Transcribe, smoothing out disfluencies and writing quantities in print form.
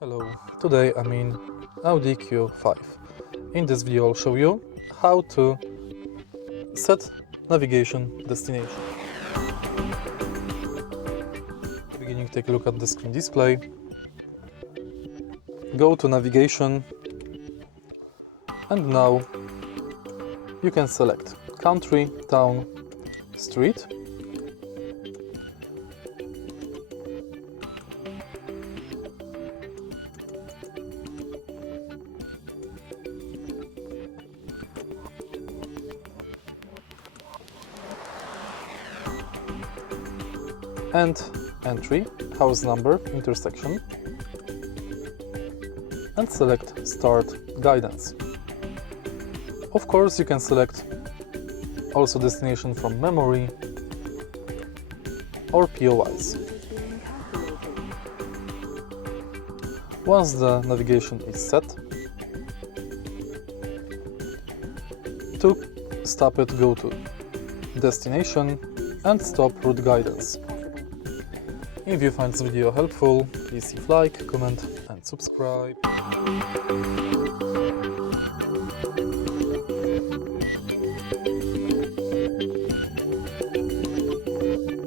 Hello, today I'm in Audi Q5. In this video I'll show you how to set navigation destination. At the beginning, take a look at the screen display. Go to navigation and now you can select country, town, street. And entry, house number, intersection, and select Start Guidance. Of course, you can select also destination from memory or POIs. Once the navigation is set, to stop it, go to Destination and Stop Route Guidance. If you find this video helpful, please leave like, comment and subscribe.